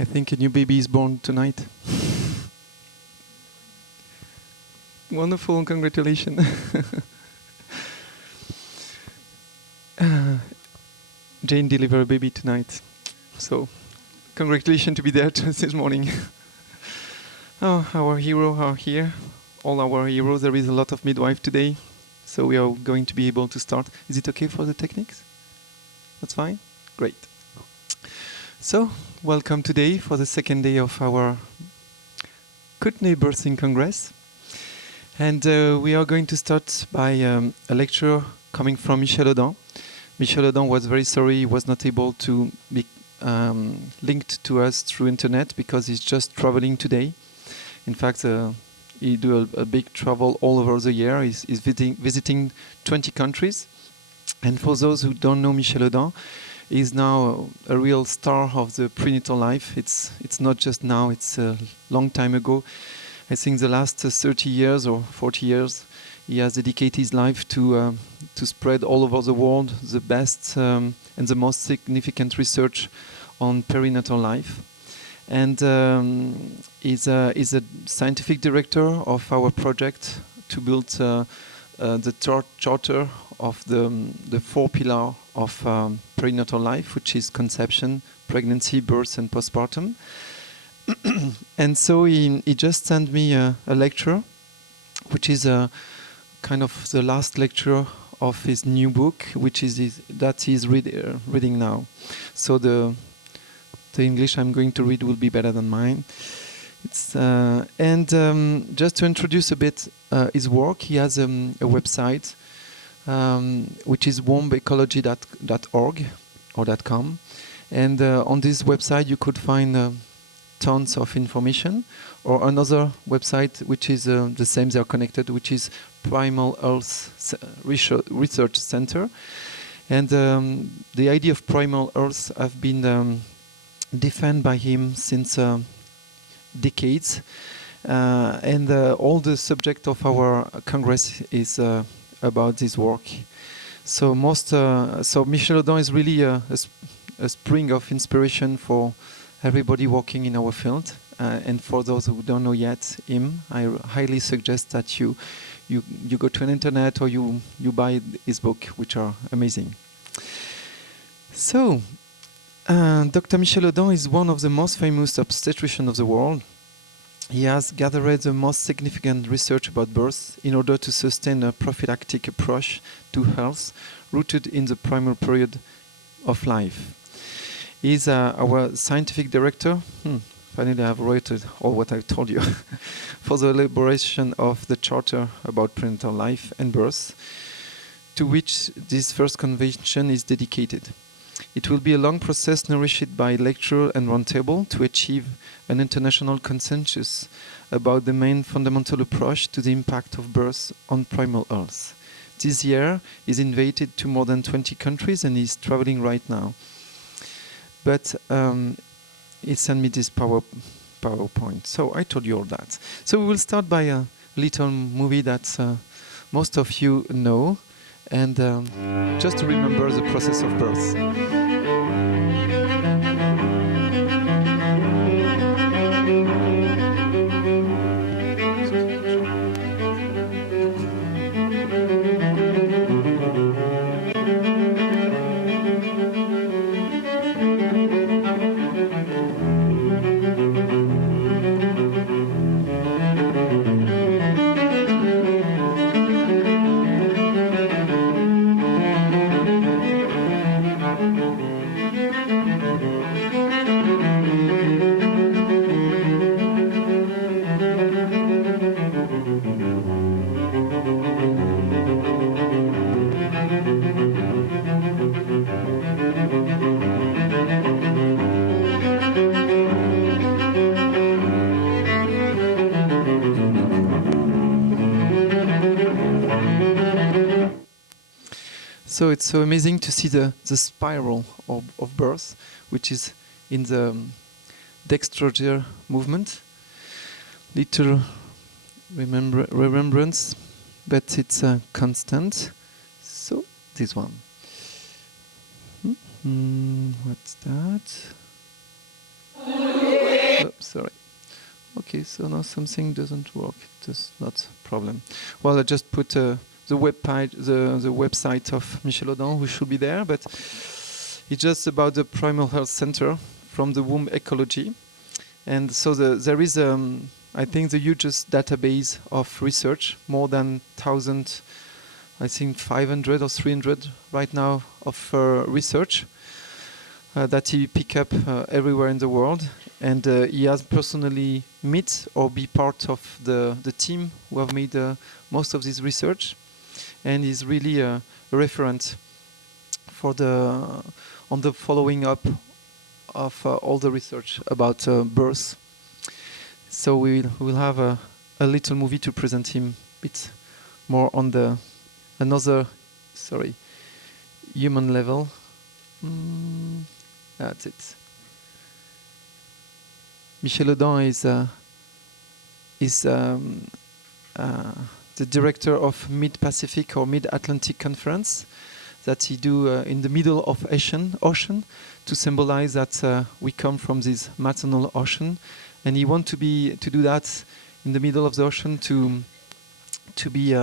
I think a new baby is born tonight. Wonderful, congratulations. Jane delivered a baby tonight. So, congratulations to be there this morning. Oh, our heroes are here. All our heroes. There is a lot of midwife today. So we are going to be able to start. Is it okay for the techniques? That's fine? Great. So, welcome today for the second day of our Kootenay Birthing Congress. And we are going to start by a lecture coming from Michel Audin. Michel Audin was very sorry he was not able to be linked to us through internet because he's just traveling today. In fact, he do a big travel all over the year. He's visiting 20 countries. And for those who don't know Michel Audin, he's now a real star of the prenatal life. It's not just now, it's a long time ago. I think the last 30 years or 40 years, he has dedicated his life to spread all over the world the best and the most significant research on perinatal life. And he's a scientific director of our project to build the charter of the four pillars of perinatal life, which is conception, pregnancy, birth, and postpartum. And so he just sent me a lecture, which is kind of the last lecture of his new book, which is that he's reading now. So the English I'm going to read will be better than mine. It's, just to introduce a bit his work, he has a website which is wombecology.org or .com, and on this website you could find tons of information, or another website which is the same, they are connected, which is Primal Earth Research Center. And the idea of Primal Earth have been defended by him since decades, and all the subject of our Congress is about this work. So so Michel Audin is really a spring of inspiration for everybody working in our field, and for those who don't know yet him, I highly suggest that you go to an internet or you buy his book, which are amazing. So, Dr. Michel Audin is one of the most famous obstetricians of the world. He has gathered the most significant research about birth in order to sustain a prophylactic approach to health rooted in the primal period of life. He is our scientific director. Finally, I've written all what I've told you for the elaboration of the charter about prenatal life and birth, to which this first convention is dedicated. It will be a long process nourished by lecture and roundtable to achieve an international consensus about the main fundamental approach to the impact of birth on primal health. This year is invited to more than 20 countries and is traveling right now. But he sent me this PowerPoint, so I told you all that. So we will start by a little movie that most of you know, and just to remember the process of birth. So it's so amazing to see the spiral of birth, which is in the dextroger movement. Little remembrance, but it's constant. So this one. What's that? Sorry. Okay, so now something doesn't work. That's not a problem. Well, I just put the website of Michel Audin, who should be there, but it's just about the Primal Health Center from the womb ecology. And so there is, I think, the hugest database of research, more than 1,000, I think 500 or 300 right now of research that he pick up everywhere in the world. And he has personally met or be part of the team who have made most of this research. And is really a referent for on the following up of all the research about birth. So we will have a little movie to present him a bit more on another human level. That's it. Michel Audin is the director of Mid-Pacific or Mid-Atlantic Conference that he do in the middle of ocean to symbolize that we come from this maternal ocean, and he want to do that in the middle of the ocean to be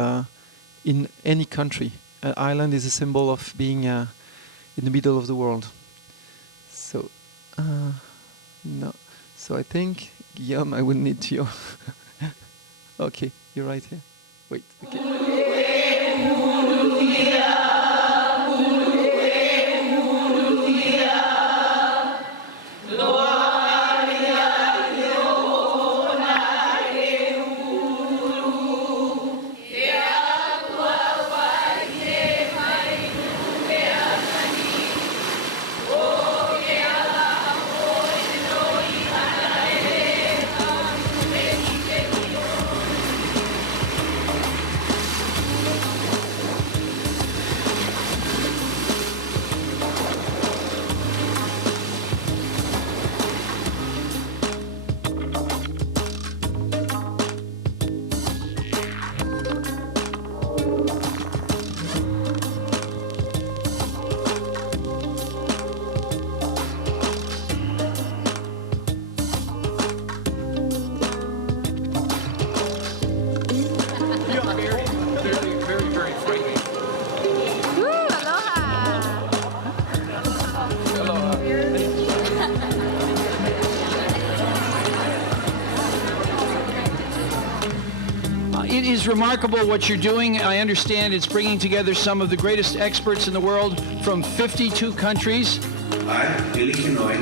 in any country. An island is a symbol of being in the middle of the world. So no. So I think, Guillaume, I will need you. Okay, you're right here. Wait, okay. It is remarkable what you're doing. I understand it's bringing together some of the greatest experts in the world from 52 countries. I, Billy Kenoy,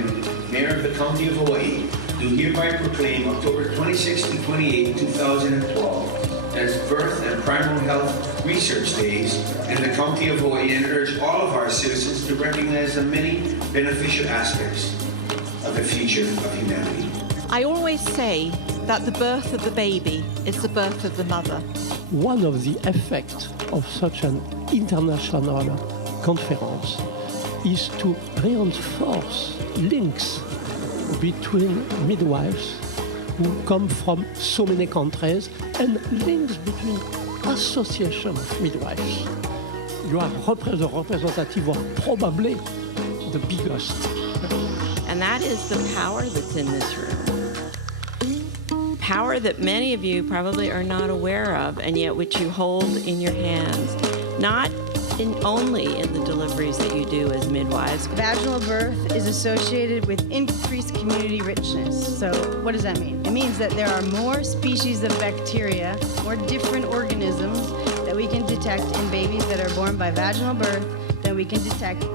Mayor of the County of Hawaii, do hereby proclaim October 26 to 28, 2012 as Birth and Primal Health Research Days in the County of Hawaii, and urge all of our citizens to recognize the many beneficial aspects of the future of humanity. I always say that the birth of the baby is the birth of the mother. One of the effects of such an international conference is to reinforce links between midwives who come from so many countries and links between associations of midwives. You are the representative of probably the biggest. And that is the power that's in this room. Power that many of you probably are not aware of, and yet which you hold in your hands, not only in the deliveries that you do as midwives. Vaginal birth is associated with increased community richness. So what does that mean? It means that there are more species of bacteria, more different organisms that we can detect in babies that are born by vaginal birth than we can detect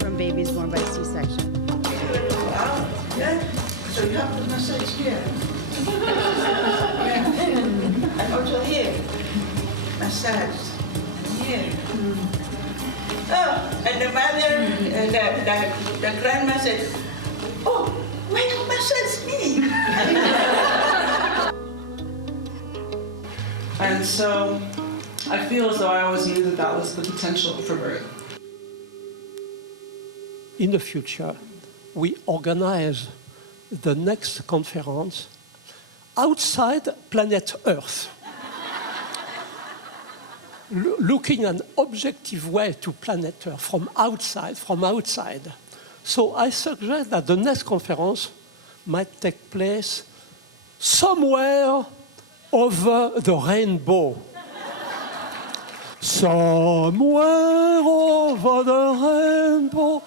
from babies born by C-section. So you have the message here. And also here. Massage. Here. Oh, and the mother, the grandma said, oh, why you massage me? And so I feel as though I always knew that that was the potential for birth. In the future, we organize the next conference outside planet Earth. Looking an objective way to planet Earth from outside. So I suggest that the next conference might take place somewhere over the rainbow. Somewhere over the rainbow,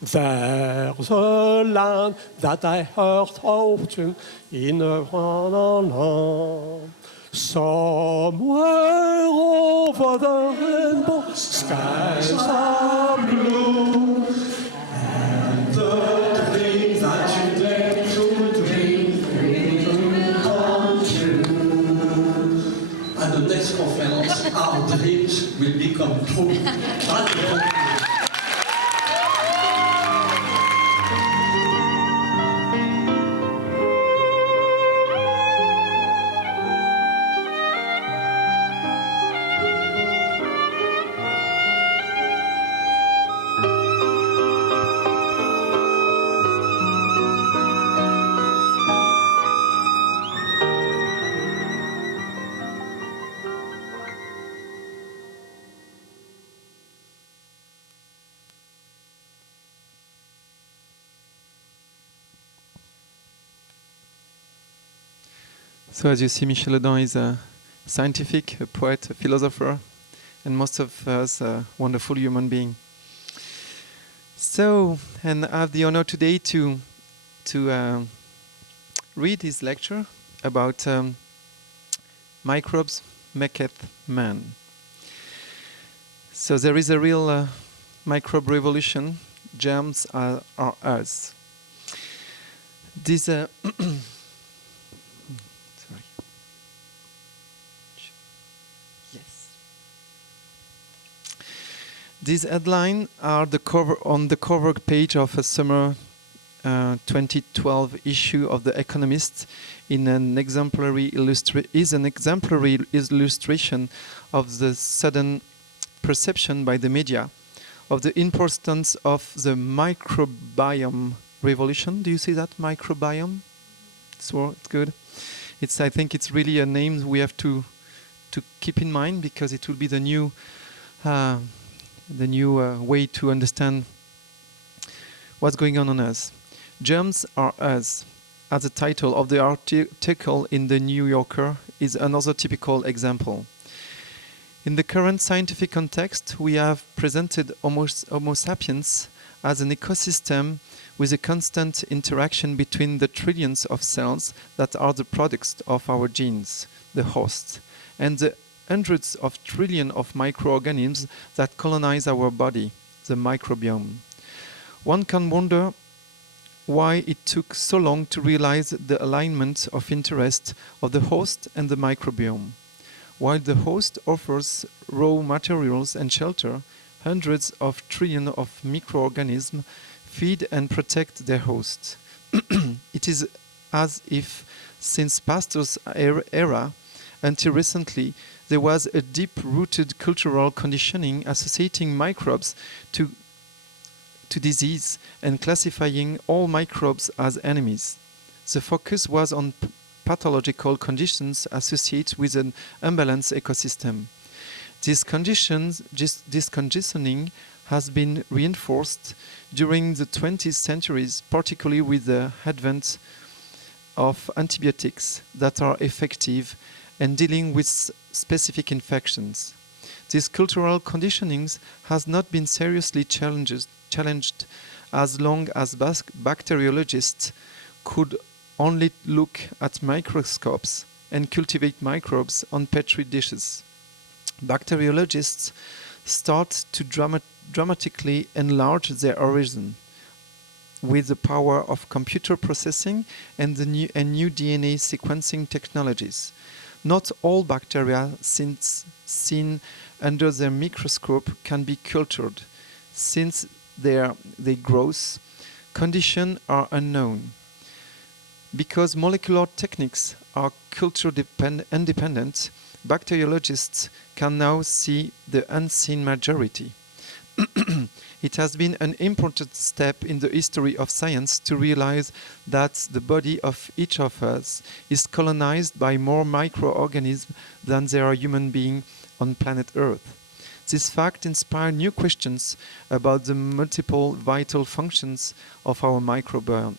there's a land that I heard talking in a land. Somewhere over the rainbow, skies are blue, and the dreams that you dare to dream will come true. At the next conference, our dreams will become true. So as you see, Michel Audin is a scientific, a poet, a philosopher, and most of us a wonderful human being. So, and I have the honor today to read his lecture about microbes maketh man. So there is a real microbe revolution. Germs are us. This sorry. Yes. These headlines are on the cover page of a summer 2012 issue of The Economist in an exemplary illustration of the sudden perception by the media of the importance of the microbiome revolution. Do you see that, microbiome? It's good. I think it's really a name we have to keep in mind, because it will be the new way to understand what's going on us. Germs are us, as the title of the article in the New Yorker is another typical example. In the current scientific context, we have presented Homo sapiens as an ecosystem with a constant interaction between the trillions of cells that are the products of our genes, the host, and the hundreds of trillions of microorganisms that colonize our body, the microbiome. One can wonder why it took so long to realize the alignment of interest of the host and the microbiome. While the host offers raw materials and shelter, hundreds of trillions of microorganisms feed and protect their host. It is as if, since Pasteur's era, until recently, there was a deep-rooted cultural conditioning associating microbes to disease and classifying all microbes as enemies. The focus was on pathological conditions associated with an unbalanced ecosystem. This conditioning has been reinforced during the 20th centuries, particularly with the advent of antibiotics that are effective and dealing with specific infections. This cultural conditioning has not been seriously challenged as long as bacteriologists could only look at microscopes and cultivate microbes on petri dishes. Bacteriologists start to dramatically enlarge their horizon with the power of computer processing and the new DNA sequencing technologies. Not all bacteria seen under their microscope can be cultured, since their growth conditions are unknown. Because molecular techniques are culture independent, bacteriologists can now see the unseen majority. It has been an important step in the history of science to realize that the body of each of us is colonized by more microorganisms than there are human beings on planet Earth. This fact inspired new questions about the multiple vital functions of our microbiome.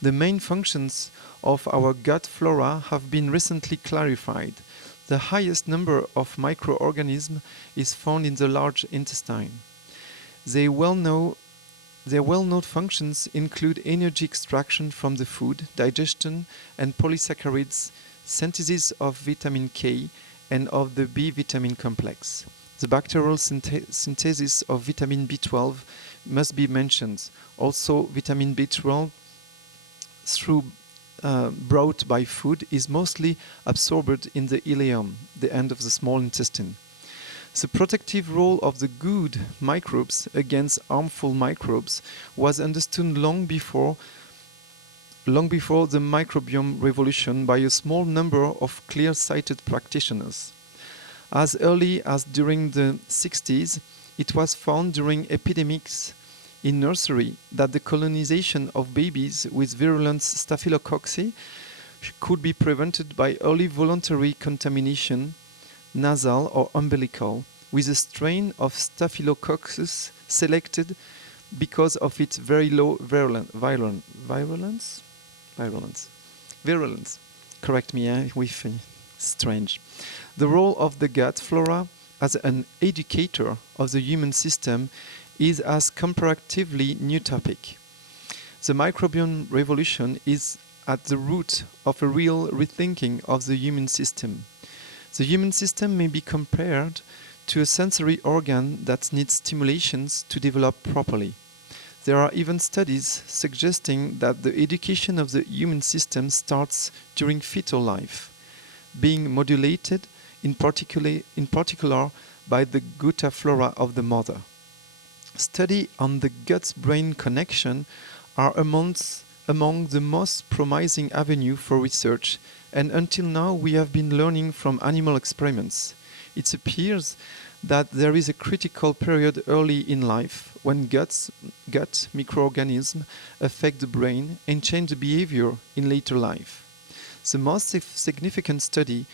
The main functions of our gut flora have been recently clarified. The highest number of microorganisms is found in the large intestine. Their well-known functions include energy extraction from the food, digestion and polysaccharides, synthesis of vitamin K and of the B vitamin complex. The bacterial synthesis of vitamin B12 must be mentioned. Also, vitamin B12 brought by food is mostly absorbed in the ileum, the end of the small intestine. The protective role of the good microbes against harmful microbes was understood long before the microbiome revolution by a small number of clear-sighted practitioners. As early as during the 60s, it was found during epidemics in nursery that the colonization of babies with virulent staphylococcus could be prevented by early voluntary contamination, nasal or umbilical, with a strain of staphylococcus selected because of its very low virulence. Correct me if strange. The role of the gut flora as an educator of the human system is as comparatively new topic. The microbiome revolution is at the root of a real rethinking of the human system. The human system may be compared to a sensory organ that needs stimulations to develop properly. There are even studies suggesting that the education of the human system starts during fetal life, being modulated in particular by the gutta flora of the mother. Studies on the gut-brain connection are among the most promising avenue for research, and until now we have been learning from animal experiments. It appears that there is a critical period early in life when gut microorganisms affect the brain and change the behavior in later life. The most significant study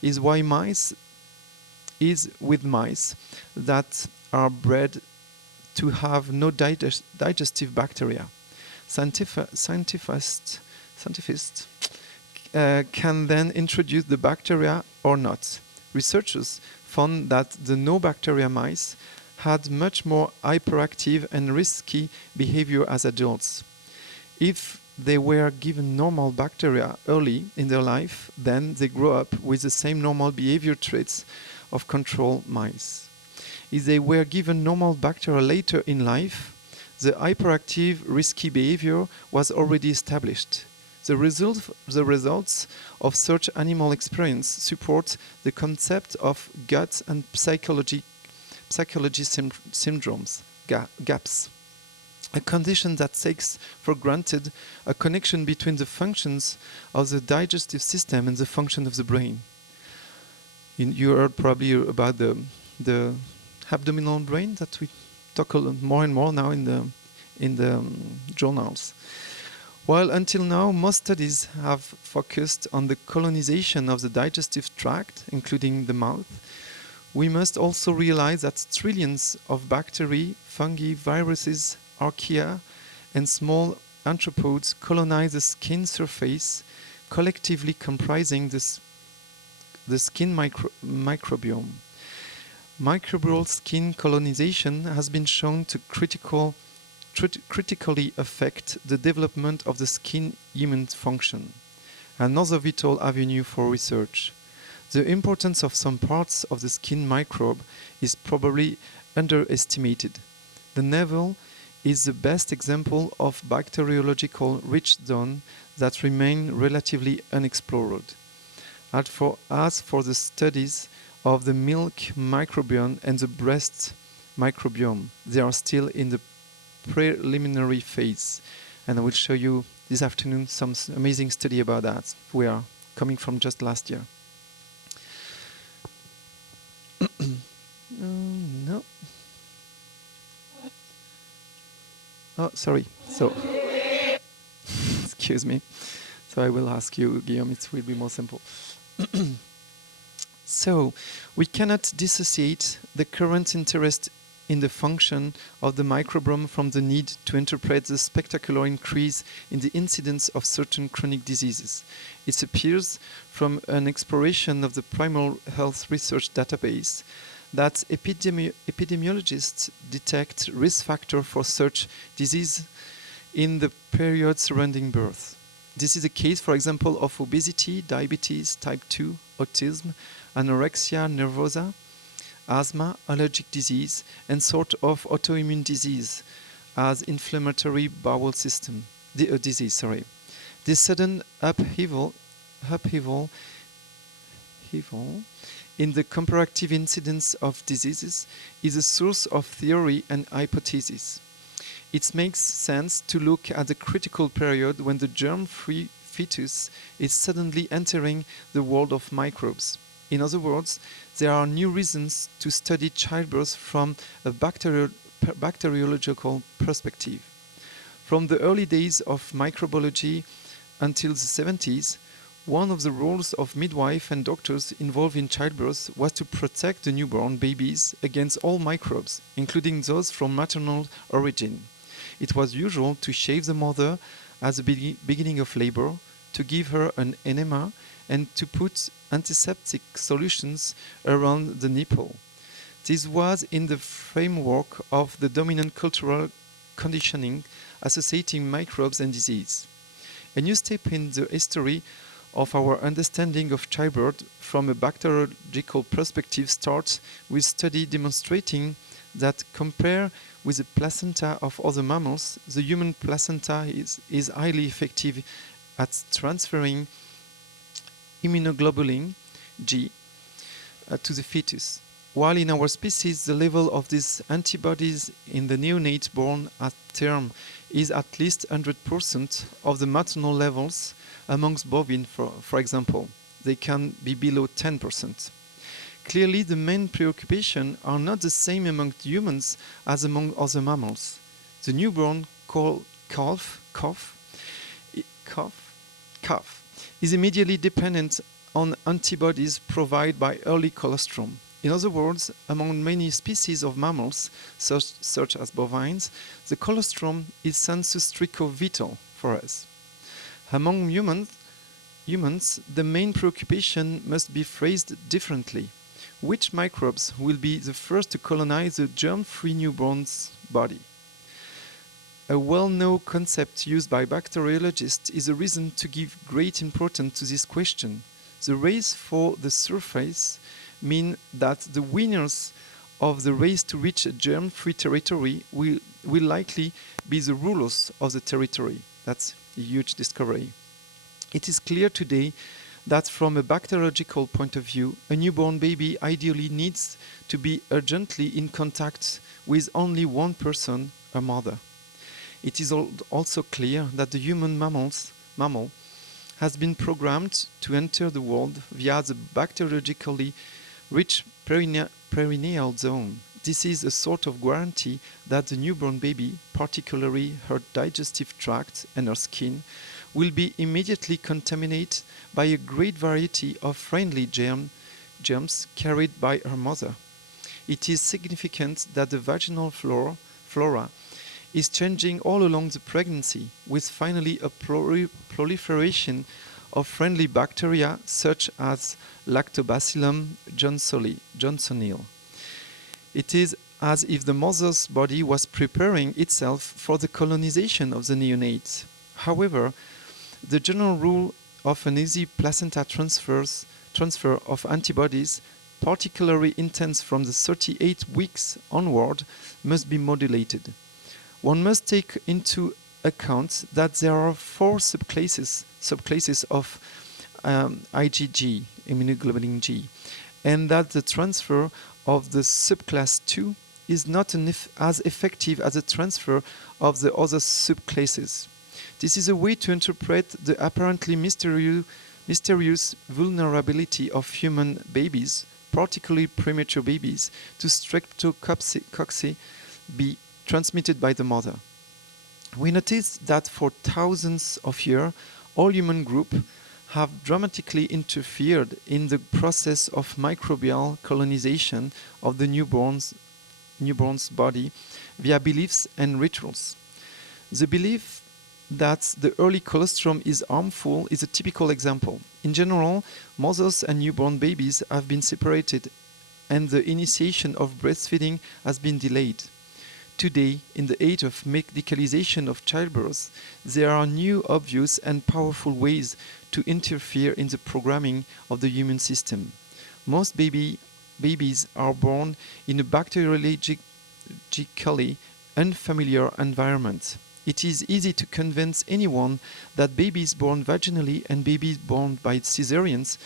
is with mice that are bred to have no digestive bacteria. Scientists can then introduce the bacteria or not. Researchers found that the no-bacteria mice had much more hyperactive and risky behavior as adults. If they were given normal bacteria early in their life, then they grow up with the same normal behavior traits of control mice. If they were given normal bacteria later in life, the hyperactive, risky behavior was already established. The results of such animal experience support the concept of gut and psychology syndromes, GAPS, a condition that takes for granted a connection between the functions of the digestive system and the function of the brain. You heard probably about the abdominal brain that we talk more and more now in the journals. While until now most studies have focused on the colonization of the digestive tract, including the mouth, we must also realize that trillions of bacteria, fungi, viruses, archaea, and small arthropods colonize the skin surface, collectively comprising the skin microbiome. Microbial skin colonization has been shown to critically affect the development of the skin human function, another vital avenue for research. The importance of some parts of the skin microbe is probably underestimated. The navel is the best example of bacteriological rich zone that remain relatively unexplored. As for the studies of the milk microbiome and the breast microbiome, they are still in the preliminary phase, and I will show you this afternoon some amazing study about that. We are coming from just last year. No. Oh, sorry. So, excuse me. So I will ask you, Guillaume. It will be more simple. So, we cannot dissociate the current interest in the function of the microbiome from the need to interpret the spectacular increase in the incidence of certain chronic diseases. It appears from an exploration of the primary health research database that epidemiologists detect risk factors for such disease in the period surrounding birth. This is the case, for example, of obesity, diabetes, type 2, autism, anorexia nervosa, asthma, allergic disease, and sort of autoimmune disease as inflammatory bowel system disease. This sudden upheaval in the comparative incidence of diseases is a source of theory and hypothesis. It makes sense to look at the critical period when the germ-free fetus is suddenly entering the world of microbes. In other words, there are new reasons to study childbirth from a bacteriological perspective. From the early days of microbiology until the 70s, one of the roles of midwife and doctors involved in childbirth was to protect the newborn babies against all microbes, including those from maternal origin. It was usual to shave the mother at the beginning of labor, to give her an enema, and to put antiseptic solutions around the nipple. This was in the framework of the dominant cultural conditioning associating microbes and disease. A new step in the history of our understanding of childbirth from a bacteriological perspective starts with study demonstrating that compared with the placenta of other mammals, the human placenta is highly effective at transferring immunoglobulin G to the fetus. While in our species, the level of these antibodies in the neonate born at term is at least 100% of the maternal levels amongst bovine, for example. They can be below 10%. Clearly, the main preoccupations are not the same among humans as among other mammals. The newborn calf is immediately dependent on antibodies provided by early colostrum. In other words, among many species of mammals, such as bovines, the colostrum is sensu stricto vital for us. Among humans, the main preoccupation must be phrased differently. Which microbes will be the first to colonize the germ-free newborn's body? A well-known concept used by bacteriologists is a reason to give great importance to this question. The race for the surface means that the winners of the race to reach a germ-free territory will likely be the rulers of the territory. That's a huge discovery. It is clear today that from a bacteriological point of view, a newborn baby ideally needs to be urgently in contact with only one person, a mother. It is also clear that the human mammal has been programmed to enter the world via the bacteriologically rich perineal zone. This is a sort of guarantee that the newborn baby, particularly her digestive tract and her skin, will be immediately contaminated by a great variety of friendly germs carried by her mother. It is significant that the vaginal flora is changing all along the pregnancy, with finally a proliferation of friendly bacteria such as Lactobacillus johnsonii. It is as if the mother's body was preparing itself for the colonization of the neonates. However, the general rule of an easy placenta transfer of antibodies, particularly intense from the 38 weeks onward, must be modulated. One must take into account that there are 4 subclasses of IgG, immunoglobulin G, and that the transfer of the subclass 2 is not as effective as the transfer of the other subclasses. This is a way to interpret the apparently mysterious vulnerability of human babies, particularly premature babies, to streptococci be transmitted by the mother. We notice that for thousands of years, all human groups have dramatically interfered in the process of microbial colonization of the newborn's body via beliefs and rituals. The belief that the early colostrum is harmful is a typical example. In general, mothers and newborn babies have been separated and the initiation of breastfeeding has been delayed. Today, in the age of medicalization of childbirth, there are new, obvious and powerful ways to interfere in the programming of the immune system. Most babies are born in a bacteriologically unfamiliar environment. It is easy to convince anyone that babies born vaginally and babies born by cesarean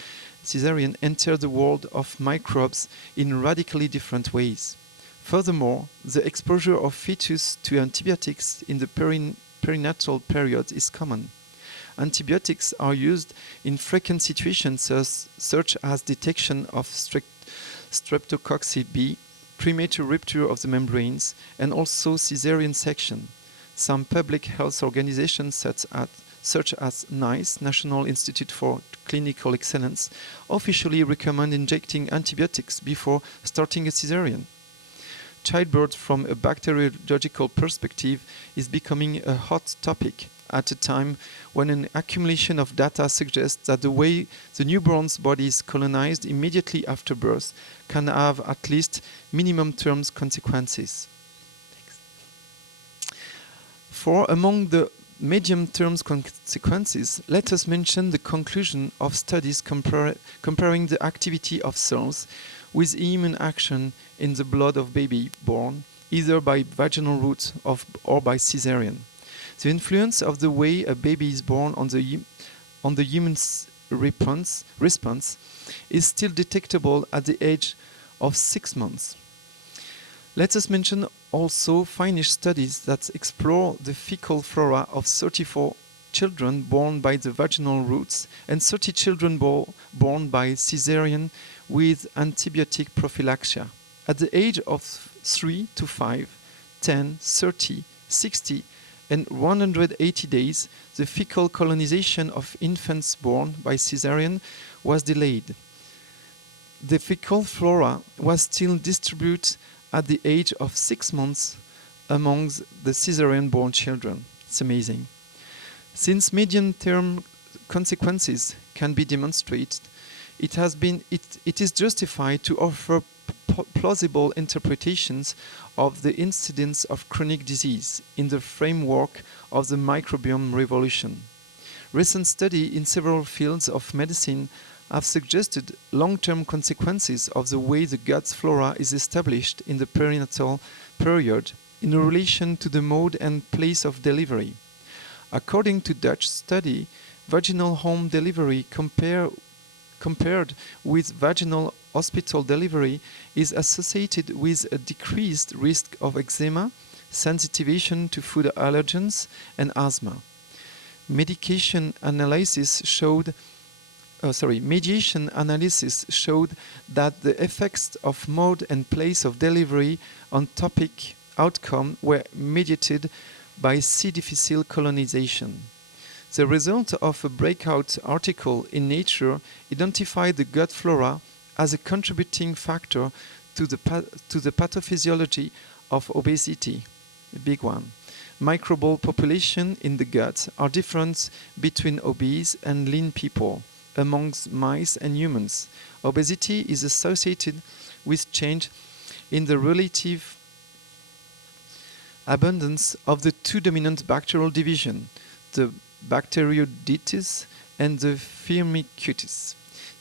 enter the world of microbes in radically different ways. Furthermore, the exposure of fetus to antibiotics in the perinatal period is common. Antibiotics are used in frequent situations such as detection of Streptococcus B, premature rupture of the membranes, and also caesarean section. Some public health organizations such as NICE, National Institute for Clinical Excellence, officially recommend injecting antibiotics before starting a caesarean. Childbirth from a bacteriological perspective is becoming a hot topic at a time when an accumulation of data suggests that the way the newborn's body is colonized immediately after birth can have at least minimum-term consequences. For among the medium-term consequences, let us mention the conclusion of studies comparing the activity of cells with immune action in the blood of baby born, either by vaginal route or by caesarean. The influence of the way a baby is born on the immune response is still detectable at the age of 6 months. Let us mention also Finnish studies that explore the fecal flora of 34 children born by the vaginal routes and 30 children born by caesarean with antibiotic prophylaxis. At the age of 3 to 5, 10, 30, 60, and 180 days, the fecal colonization of infants born by caesarean was delayed. The fecal flora was still distributed at the age of 6 months among the caesarean-born children. It's amazing. Since medium-term consequences can be demonstrated, it is justified to offer plausible interpretations of the incidence of chronic disease in the framework of the microbiome revolution. Recent studies in several fields of medicine have suggested long-term consequences of the way the gut flora is established in the perinatal period in relation to the mode and place of delivery. According to Dutch study, vaginal home delivery compared with vaginal hospital delivery is associated with a decreased risk of eczema, sensitization to food allergens, and asthma. Mediation analysis showed that the effects of mode and place of delivery on topic outcome were mediated by C. difficile colonization. The result of a breakout article in Nature identified the gut flora as a contributing factor to the pathophysiology of obesity, a big one. Microbial population in the gut are different between obese and lean people, amongst mice and humans. Obesity is associated with change in the relative abundance of the two dominant bacterial divisions, the Bacteroidetes and the Firmicutes.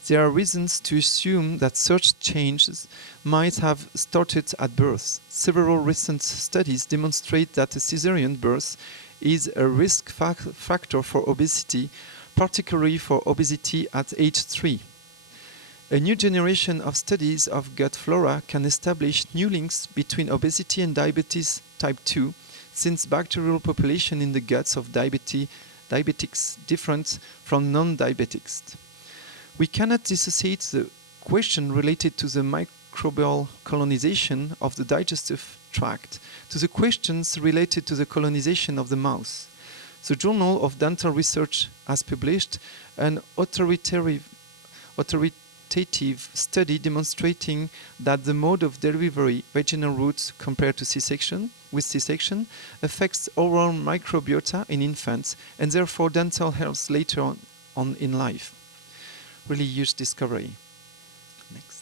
There are reasons to assume that such changes might have started at birth. Several recent studies demonstrate that a caesarean birth is a risk factor for obesity, particularly for obesity at age 3. A new generation of studies of gut flora can establish new links between obesity and diabetes type 2, since bacterial population in the guts of diabetics different from non-diabetics. We cannot dissociate the question related to the microbial colonization of the digestive tract to the questions related to the colonization of the mouth. The Journal of Dental Research has published an authoritative study demonstrating that the mode of delivery, vaginal route compared to C-section, affects oral microbiota in infants and therefore dental health later on in life. Really huge discovery. Next.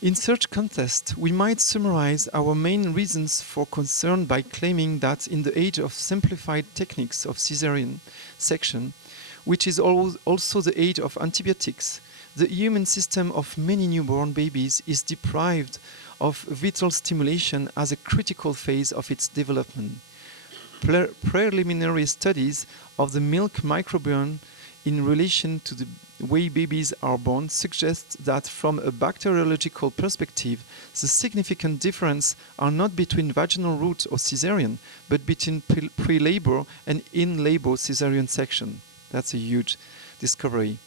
In such context, we might summarize our main reasons for concern by claiming that in the age of simplified techniques of caesarean section, which is also the age of antibiotics, the immune system of many newborn babies is deprived of vital stimulation as a critical phase of its development. Preliminary studies of the milk microbiome in relation to the way babies are born suggests that from a bacteriological perspective, the significant difference are not between vaginal route or caesarean, but between pre-labor and in-labor caesarean section. That's a huge discovery.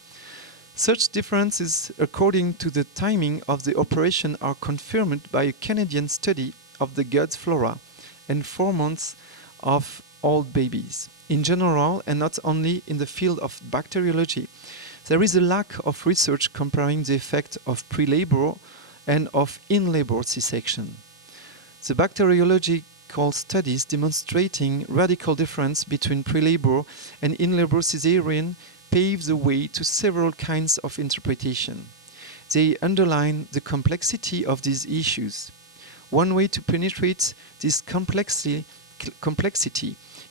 Such differences according to the timing of the operation are confirmed by a Canadian study of the gut flora and 4 months of old babies. In general, and not only in the field of bacteriology, there is a lack of research comparing the effect of pre-labor and of in-labor C-section. The bacteriological studies demonstrating radical difference between pre-labor and in-labor caesarean pave the way to several kinds of interpretation. They underline the complexity of these issues. One way to penetrate this complexity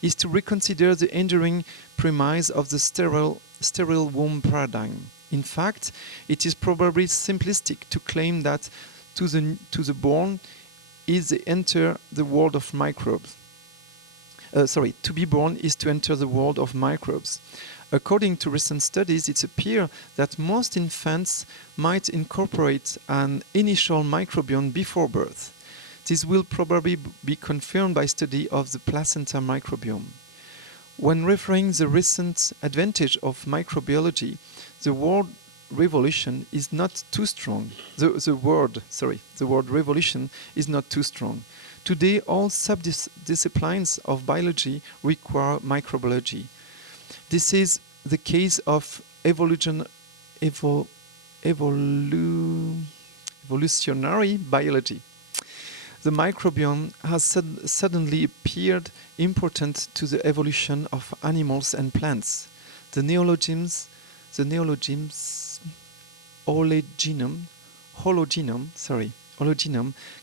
is to reconsider the enduring premise of the sterile womb paradigm. In fact, it is probably simplistic to claim that to the born is to enter the world of microbes. To be born is to enter the world of microbes. According to recent studies, it appears that most infants might incorporate an initial microbiome before birth. This will probably be confirmed by study of the placenta microbiome. When referring the recent advantage of microbiology, the word revolution is not too strong. The word revolution is not too strong. Today, all subdisciplines of biology require microbiology. This is the case of evolutionary biology. The microbiome has suddenly appeared important to the evolution of animals and plants. The neologisms hologenome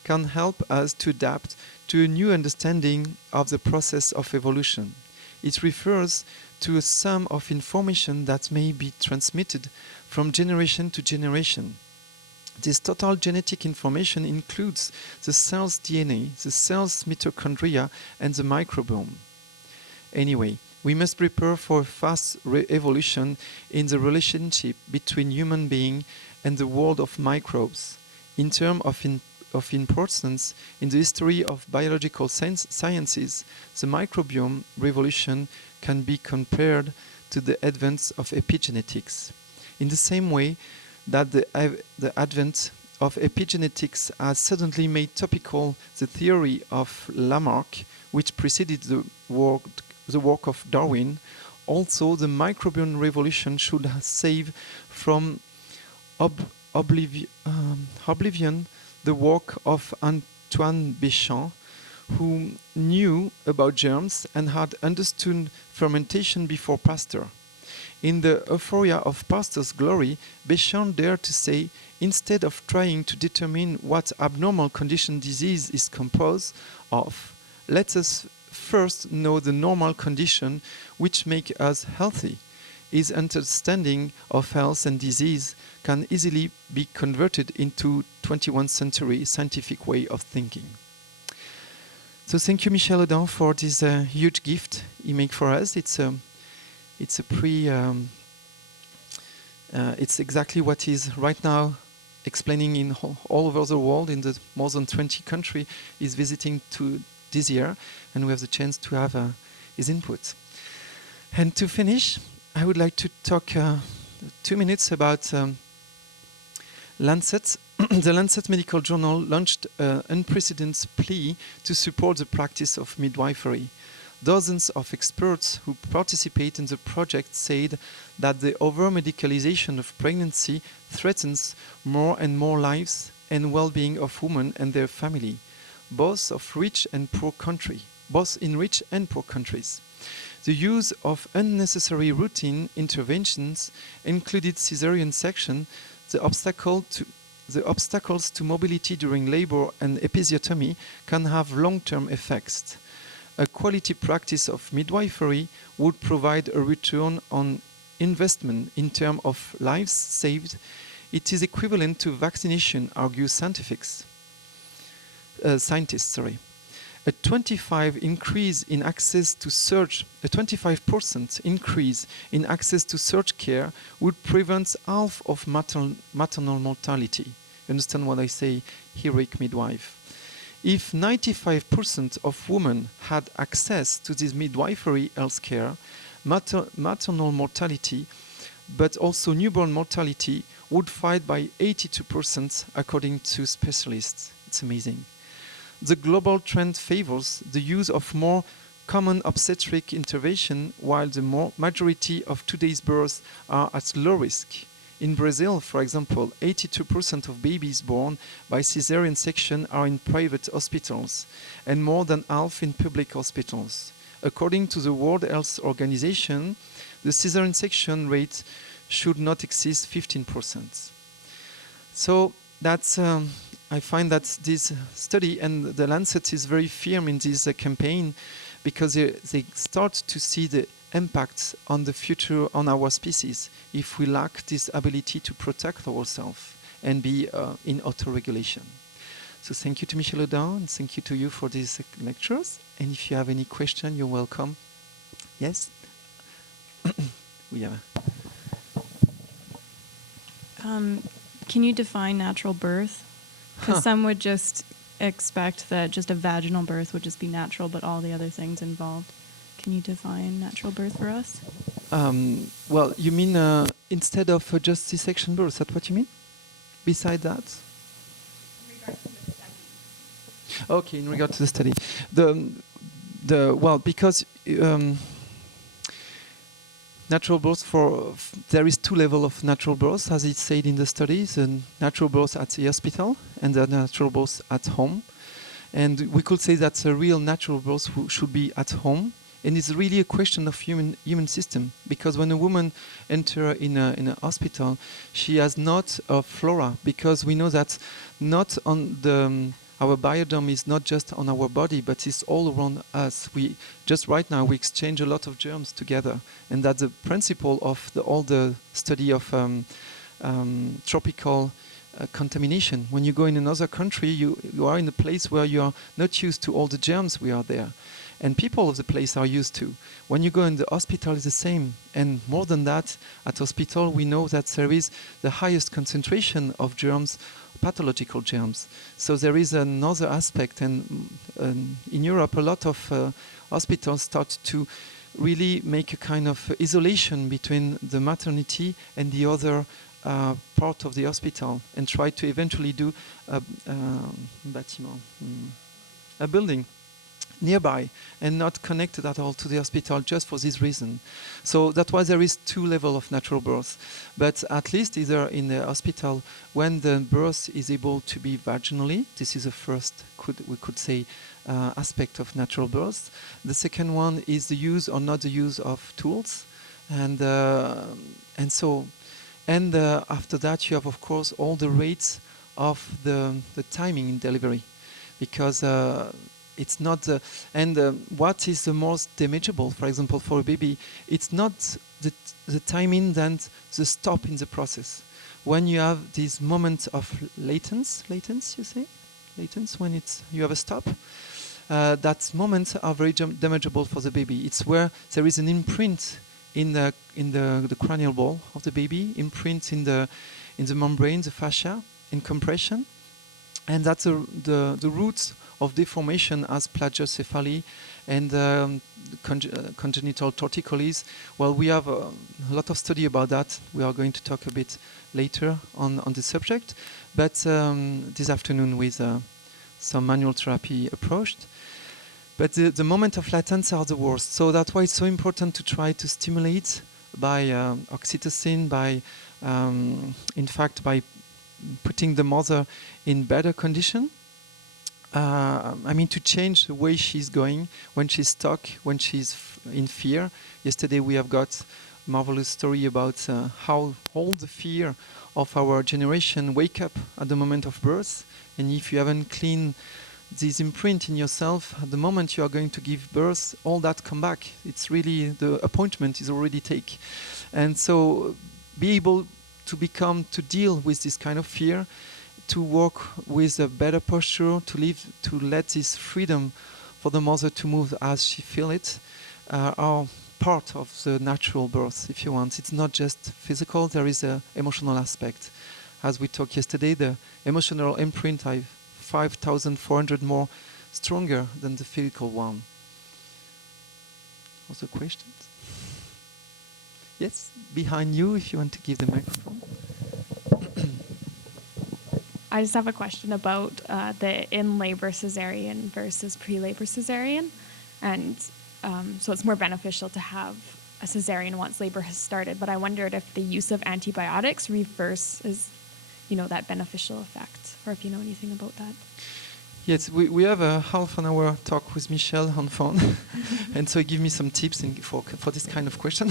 can help us to adapt to a new understanding of the process of evolution. It refers to a sum of information that may be transmitted from generation to generation. This total genetic information includes the cell's DNA, the cell's mitochondria, and the microbiome. Anyway, we must prepare for a fast evolution in the relationship between human being and the world of microbes. In terms of importance in the history of biological sciences, the microbiome revolution can be compared to the advance of epigenetics. In the same way that the advent of epigenetics has suddenly made topical the theory of Lamarck, which preceded the work of Darwin, also the microbiome revolution should save from oblivion the work of Antoine Béchamp, who knew about germs and had understood fermentation before Pasteur. In the euphoria of Pasteur's glory, Béchamp dared to say, instead of trying to determine what abnormal condition disease is composed of, let us first know the normal condition which make us healthy. His understanding of health and disease can easily be converted into 21st century scientific way of thinking. So thank you, Michel Audin, for this huge gift he made for us. It's exactly what he's right now explaining in all over the world, in the more than 20 countries he's visiting to this year, and we have the chance to have his input. And to finish, I would like to talk 2 minutes about Lancet. The Lancet Medical Journal launched an unprecedented plea to support the practice of midwifery. Dozens of experts who participate in the project said that the over-medicalization of pregnancy threatens more and more lives and well-being of women and their family, both in rich and poor countries. The use of unnecessary routine interventions included caesarean section, the obstacles to mobility during labor and episiotomy can have long-term effects. A quality practice of midwifery would provide a return on investment in terms of lives saved. It is equivalent to vaccination, argue scientists. A 25% increase in access to surge care would prevent half of maternal mortality. You understand what I say, heroic midwife? If 95% of women had access to this midwifery health care, maternal mortality, but also newborn mortality, would fall by 82% according to specialists. It's amazing. The global trend favors the use of more common obstetric intervention, while the majority of today's births are at low risk. In Brazil, for example, 82% of babies born by caesarean section are in private hospitals, and more than half in public hospitals. According to the World Health Organization, the caesarean section rate should not exceed 15%. So that's I find that this study and the Lancet is very firm in this campaign, because they start to see the impacts on the future on our species if we lack this ability to protect ourselves and be in auto-regulation. So thank you to Michel Audin, and thank you to you for these lectures. And if you have any question, you're welcome. Yes? We have. Can you define natural birth? Because some would just expect that just a vaginal birth would just be natural, but all the other things involved. Can you define natural birth for us? Well, you mean instead of just C-section birth, is that what you mean? Beside that? Okay, in regard to the study. Well, because natural birth there is two levels of natural birth, as it said in the studies: the natural birth at the hospital and the natural birth at home. And we could say that a real natural birth should be at home. And it's really a question of human system, because when a woman enters in a hospital, she has not a flora, because we know that not on our biodome is not just on our body, but it's all around us. Just right now we exchange a lot of germs together, and that's the principle of all the study of tropical contamination. When you go in another country, you are in a place where you are not used to all the germs we are there. And people of the place are used to. When you go in the hospital, it's the same. And more than that, at hospital, we know that there is the highest concentration of germs, pathological germs. So there is another aspect. And in Europe, a lot of hospitals start to really make a kind of isolation between the maternity and the other part of the hospital, and try to eventually do a building nearby and not connected at all to the hospital, just for this reason. So that's why there is two levels of natural birth. But at least either in the hospital, when the birth is able to be vaginally, this is the first, we could say, aspect of natural birth. The second one is the use or not the use of tools. And after that, you have, of course, all the rates of the timing in delivery, because it's not what is the most damageable, for example, for a baby, it's not the timing, than the stop in the process. When you have this moment of latence, you say? Latence, when you have a stop, that moments are very damageable for the baby. It's where there is an imprint in the cranial ball of the baby, imprint in the membrane, the fascia, in compression. And that's the roots of deformation as plagiocephaly and congenital torticollis. Well, we have a lot of study about that. We are going to talk a bit later on the subject. But this afternoon with some manual therapy approach. But the moment of latence are the worst. So that's why it's so important to try to stimulate by oxytocin, by in fact by putting the mother in better condition. I mean, to change the way she's going when she's stuck, when she's in fear. Yesterday we have got a marvelous story about how all the fear of our generation wake up at the moment of birth. And if you haven't cleaned this imprint in yourself, at the moment you are going to give birth, all that come back. It's really, the appointment is already taken. And so be able to deal with this kind of fear, to work with a better posture, to let this freedom for the mother to move as she feels it, are part of the natural birth, if you want. It's not just physical, there is an emotional aspect. As we talked yesterday, the emotional imprint is 5,400 more stronger than the physical one. Also questions? Yes, behind you, if you want to give the microphone. I just have a question about the in-labor cesarean versus pre-labor cesarean. And so it's more beneficial to have a cesarean once labor has started. But I wondered if the use of antibiotics reverses, that beneficial effect, or if you know anything about that. Yes, we have a half an hour talk with Michel on phone, and so he gave me some tips for this kind of question.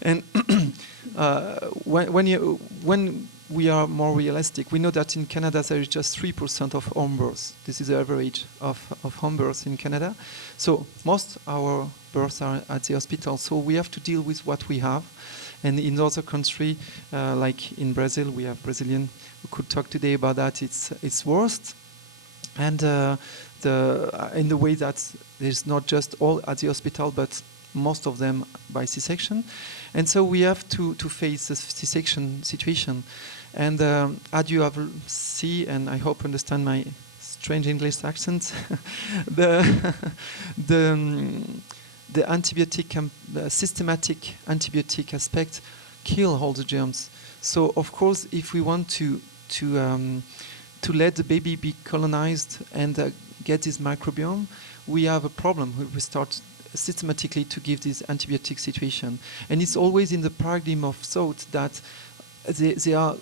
And when we are more realistic, we know that in Canada there is just 3% of home births. This is the average of home births in Canada. So most our births are at the hospital. So we have to deal with what we have. And in other countries, like in Brazil, we have Brazilian. We could talk today about that. It's worst, and in the way that there's not just all at the hospital, but most of them by C-section, and so we have to face the C-section situation. And as you have see, and I hope understand my strange English accent, the antibiotic, systematic antibiotic aspect kill all the germs. So of course, if we want to let the baby be colonized and get this microbiome, we have a problem. We start systematically to give this antibiotic situation, and it's always in the paradigm of thought that they are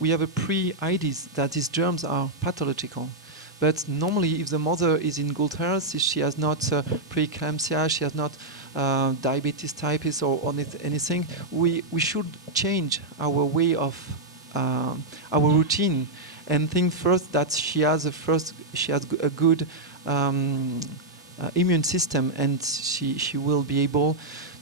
we have a pre-I.D.E.A.L that these germs are pathological. But normally, if the mother is in good health, if she has not preeclampsia, she has not diabetes types or anything, we should change our way of our routine and think first that she has a good immune system, and she will be able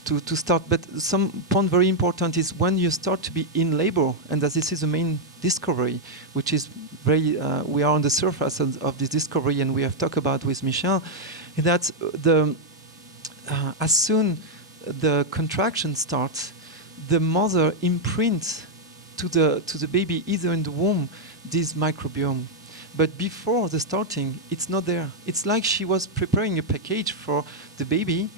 to start. But some point very important is when you start to be in labor, and that this is the main discovery, which is very, we are on the surface of this discovery, and we have talked about with Michel, that as soon the contraction starts, the mother imprints to the baby, either in the womb, this microbiome. But before the starting, it's not there. It's like she was preparing a package for the baby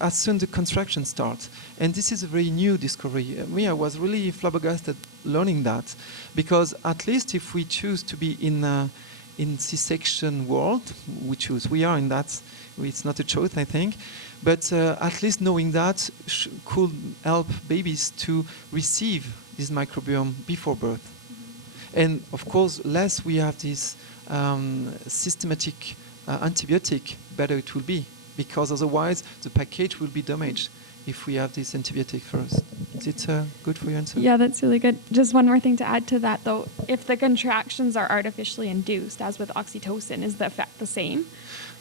as soon the contraction starts. And this is a very new discovery. I was really flabbergasted learning that, because at least if we choose to be in C-section world, we are in that. It's not a choice, I think. But at least knowing that could help babies to receive this microbiome before birth. And of course, less we have this systematic antibiotic, better it will be, because otherwise the package will be damaged if we have this antibiotic first. Is it good for your answer? Yeah, that's really good. Just one more thing to add to that, though. If the contractions are artificially induced, as with oxytocin, is the effect the same?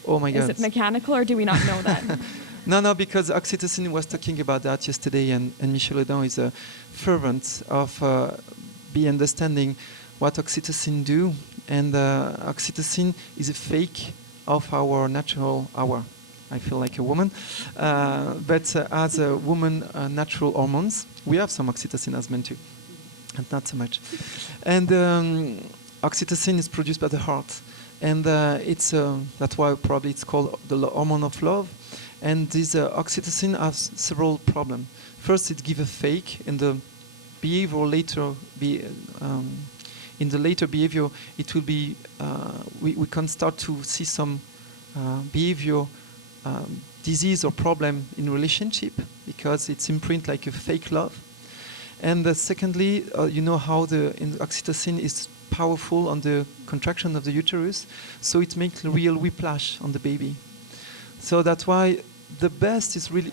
Oh my God. Is it mechanical, or do we not know that? No, because oxytocin was talking about that yesterday, and Michel Audin is a fervent of be understanding what oxytocin do, and oxytocin is a fake of our natural hour. I feel like a woman, but as a woman, natural hormones, we have some oxytocin as men too, and not so much. And oxytocin is produced by the heart, and that's why probably it's called the hormone of love. And this oxytocin has several problems. First, it gives a fake, and the behavior later be in the later behavior, it will be, we can start to see some behavior disease or problem in relationship, because it's imprint like a fake love. And secondly, you know how the oxytocin is powerful on the contraction of the uterus, so it makes real whiplash on the baby. So that's why the best is really,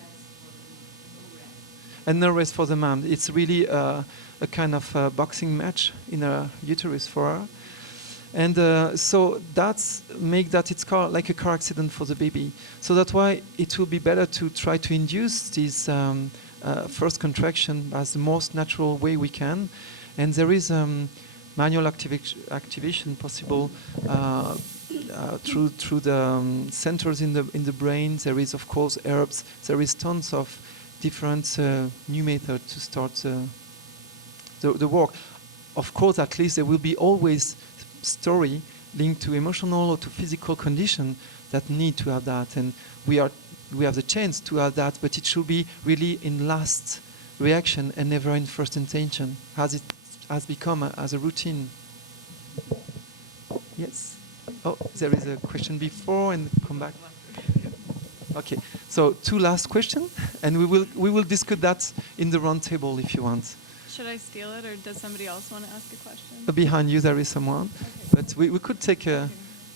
and no rest for the mom. It's really a kind of boxing match in her uterus for her. And so that's make that it's like a car accident for the baby. So that's why it will be better to try to induce this first contraction as the most natural way we can. And there is manual activation possible through the centers in the brain. There is, of course, herbs. There is tons of different new methods to start the work. Of course, at least there will be always story linked to emotional or to physical condition that need to have that, and we have the chance to have that, but it should be really in last reaction and never in first intention, as it has become as a routine. Yes. Oh, there is a question before, and come back. Okay. So 2 last questions, and we will discuss that in the round table if you want. Should I steal it, or does somebody else want to ask a question? Behind you there is someone, okay. But we could take a.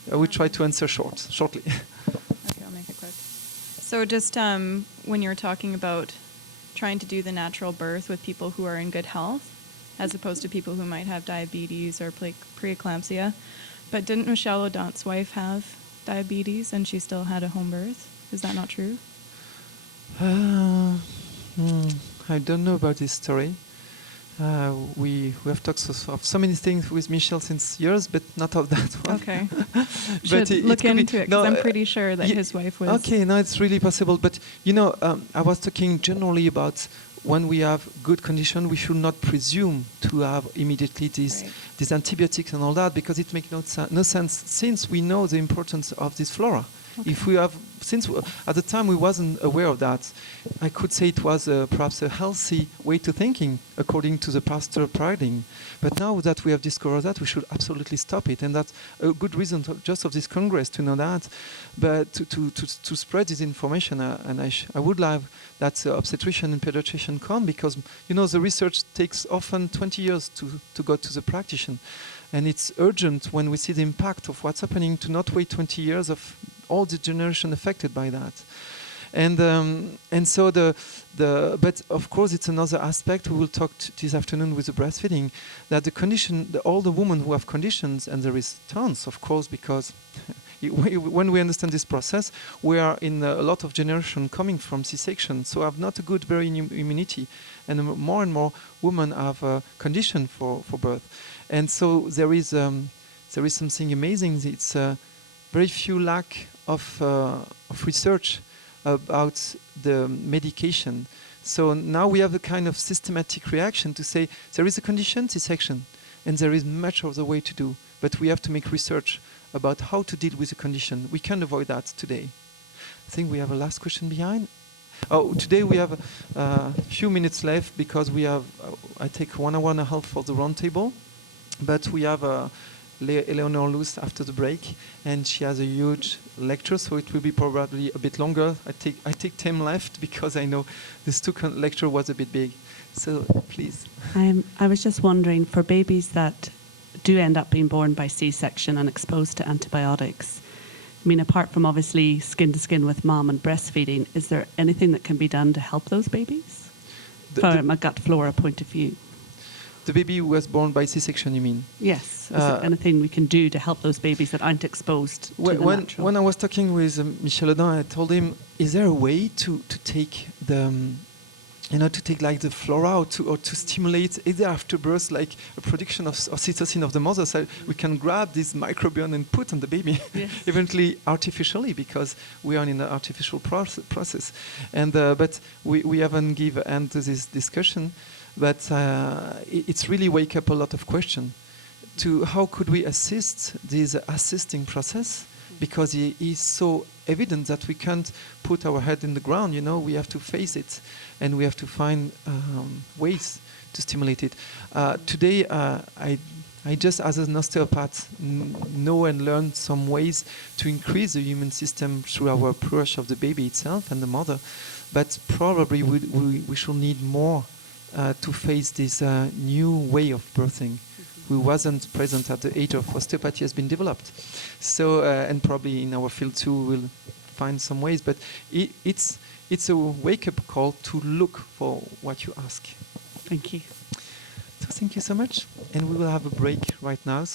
Okay. We try to answer shortly. Okay, I'll make it quick. So just when you were talking about trying to do the natural birth with people who are in good health, as opposed to people who might have diabetes or preeclampsia, but didn't Michel Audant's wife have diabetes and she still had a home birth? Is that not true? I don't know about this story. We have talked of so many things with Michel since years, but not of that one. Okay. But Should look into it, because I'm pretty sure that his wife was... Okay, no, it's really possible. But, you know, I was talking generally about when we have good condition, we should not presume to have immediately these antibiotics and all that, because it makes no sense, since we know the importance of this flora. Okay. If we have, since at the time we wasn't aware of that, I could say it was perhaps a healthy way to thinking according to the Pasteur paradigm. But now that we have discovered that, we should absolutely stop it, and that's a good reason just of this Congress to know that, but to spread this information. And I would like that obstetrician and pediatrician come, because you know the research takes often 20 years to go to the practitioner, and it's urgent when we see the impact of what's happening to not wait 20 years of all the generation affected by that. And so but of course it's another aspect. We will talk this afternoon with the breastfeeding, that the condition, all the women who have conditions, and there is tons, of course, because when we understand this process, we are in a lot of generation coming from C-section, so have not a good very immunity, and more and more women have a condition for birth, and so there is something amazing. It's very few lack of research about the medication. So now we have a kind of systematic reaction to say there is a condition, C-section, and there is much of the way to do, but we have to make research about how to deal with the condition. We can avoid that today. I think we have a last question behind. Oh, today we have a few minutes left, because we have, I take 1 hour and a half for the round table, but we have Eleanor Luce after the break, and she has a huge lecture, so it will be probably a bit longer. I take 10 left, because I know this lecture was a bit big. So please. I was just wondering, for babies that do end up being born by C-section and exposed to antibiotics, I mean, apart from obviously skin to skin with mom and breastfeeding, is there anything that can be done to help those babies from a gut flora point of view? The baby who was born by C-section, you mean? Yes. Is there anything we can do to help those babies that aren't exposed to the natural? When I was talking with Michel Audant, I told him, is there a way to take the, to take like the flora, or to stimulate either after birth, like a production of oxytocin of the mother, so we can grab this microbiome and put on the baby, yes. Eventually artificially, because we are in an artificial process. And but we haven't given end to this discussion. But it's really wake up a lot of questions to how could we assist this assisting process because it is so evident that we can't put our head in the ground, you know, we have to face it, and we have to find ways to stimulate it. Today, I just, as an osteopath, know and learn some ways to increase the immune system through our approach of the baby itself and the mother, but probably we should need more to face this new way of birthing. Who wasn't present at the age of osteopathy has been developed. So, and probably in our field too, we'll find some ways, but it's a wake-up call to look for what you ask. Thank you. So thank you so much. And we will have a break right now. So